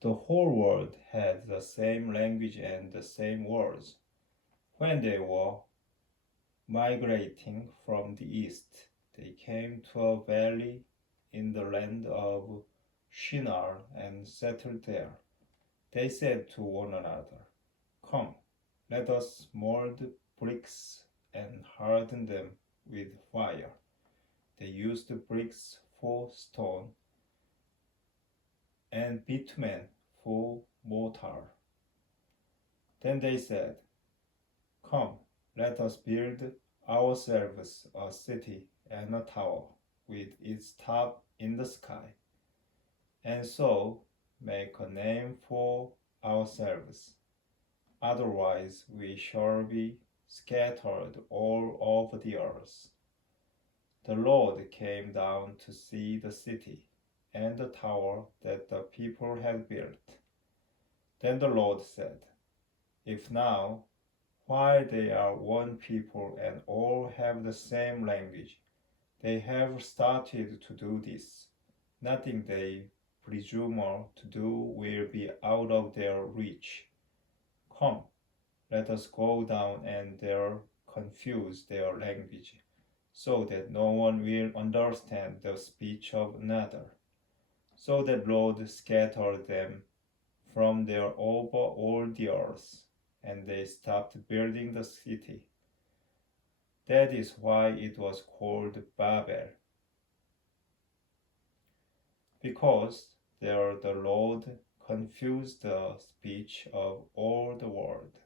The whole world had the same language and the same words. When they were migrating from the east, they came to a valley in the land of Shinar and settled there. They said to one another, "Come, let us mold bricks and harden them with fire." They used bricks for stone and bitumen for mortar. Then they said, "Come, let us build ourselves a city and a tower with its top in the sky, and so make a name for ourselves. Otherwise we shall be scattered all over the earth." The Lord came down to see the city and the tower that the people had built. Then the Lord said, "If now, while they are one people and all have the same language, they have started to do this, nothing they presume to do will be out of their reach. Come, let us go down and there confuse their language, so that no one will understand the speech of another." So the Lord scattered them from there over all the earth, and they stopped building the city. That is why it was called Babel, because there the Lord confused the speech of all the world.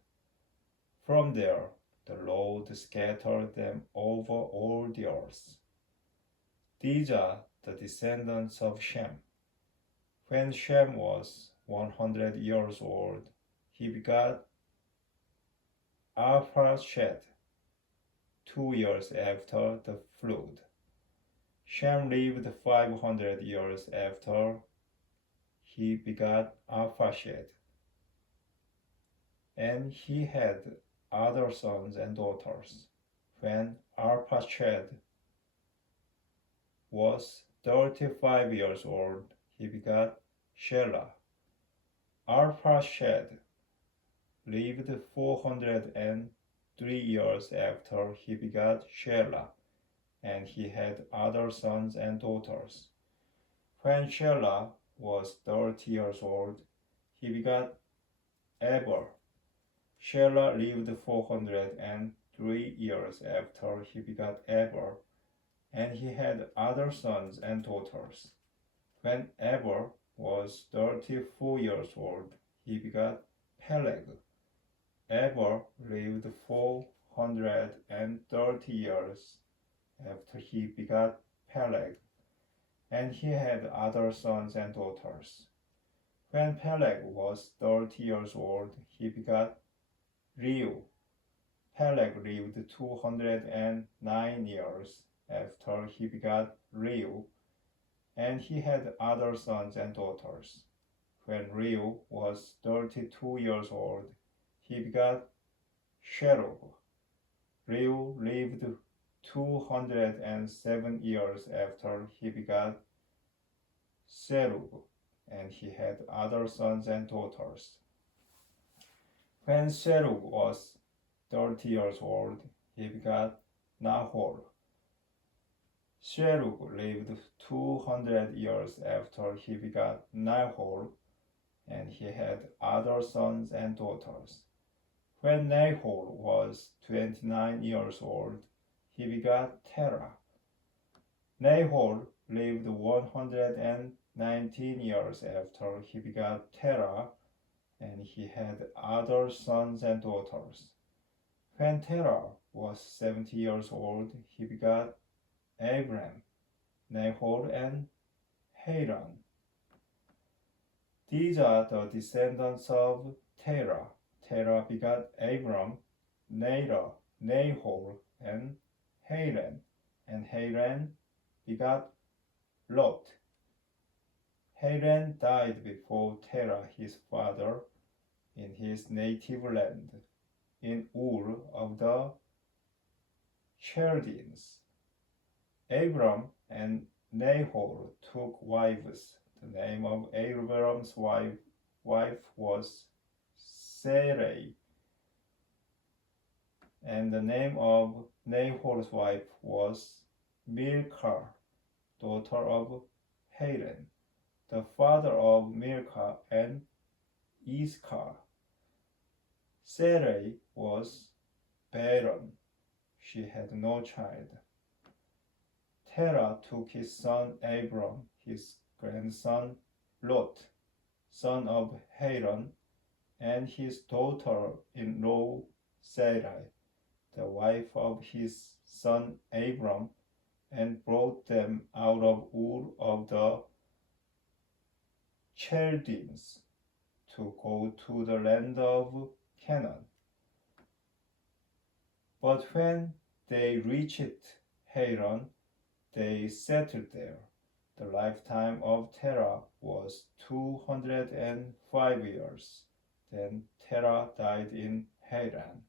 From there the Lord scattered them over all the earth. These are the descendants of Shem. When Shem was 100 years old, he begot Arphaxad 2 years after the flood. Shem lived 500 years after he begot Arphaxad, and he had other sons and daughters. When Arphaxad was 35 years old, he begot Shelah. Arphaxad lived 403 years after he begot Shelah, and he had other sons and daughters. When Shelah was 30 years old, he begot Eber. Shelah lived 403 years after he begot Eber, and he had other sons and daughters. When Eber was 34 years old, he begot Peleg. Eber lived 430 years after he begot Peleg, and he had other sons and daughters. When Peleg was 30 years old, he begot Reu. Peleg lived 209 years after he begot Reu, and he had other sons and daughters. When Reu was 32 years old, he begot Sherug. Reu lived 207 years after he begot Serug, and he had other sons and daughters. When Serug was 30 years old, he begot Nahor. Serug lived 200 years after he begot Nahor, and he had other sons and daughters. When Nahor was 29 years old, he begot Terah. Nahor lived 119 years after he begot Terah, and he had other sons and daughters. When Terah was 70 years old, he begot Abram, Nahor, and Haran. These are the descendants of Terah. Terah begot Abram, Nahor, and Haran, and Haran begot Lot. Haran died before Terah his father in his native land, in Ur of the Chaldeans. Abram and Nahor took wives. The name of Abram's wife wife was Sarai, and the name of Nahor's wife was Milcah, daughter of Haran, the father of Milcah and Iscah. Sarai was barren. She had no child. Terah took his son Abram, his grandson Lot, son of Haran, and his daughter-in-law Sarai, the wife of his son Abram, and brought them out of Ur of the Chaldeans to go to the land of Canaan. But when they reached Haran, they settled there. The lifetime of Terah was 205 years. Then Terah died in Haran.